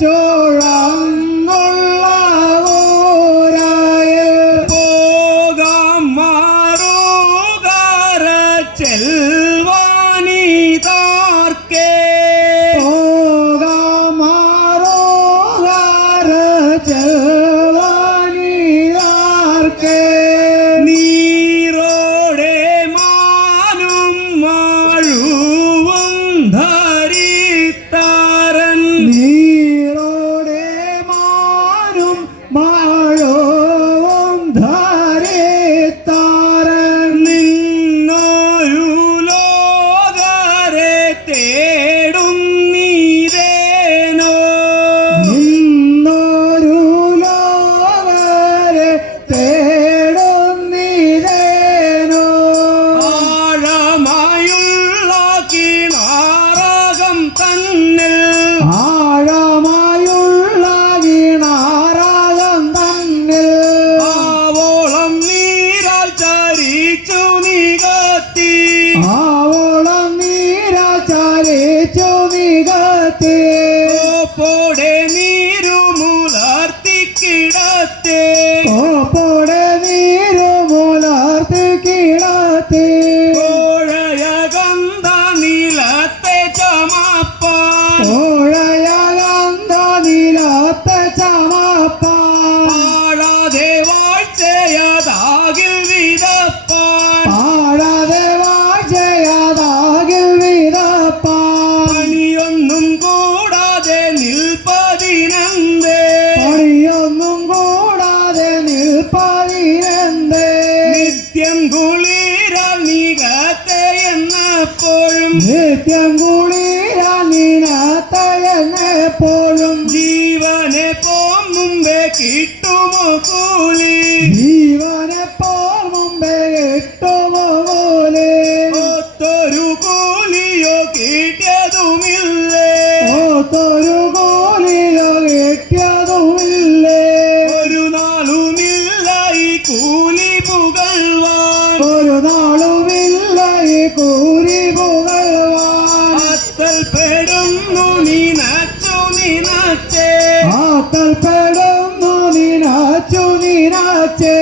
ചുഴന്നുള്ള ഊരായ പോകാം മാറുകാര തഴഞ്ഞപ്പോഴും നിത്യം തഴഞ്ഞപ്പോഴും ജീവനെ പോ മുമ്പേ കിട്ടുമോ കൂലി? ജീവനെ പോ రాచే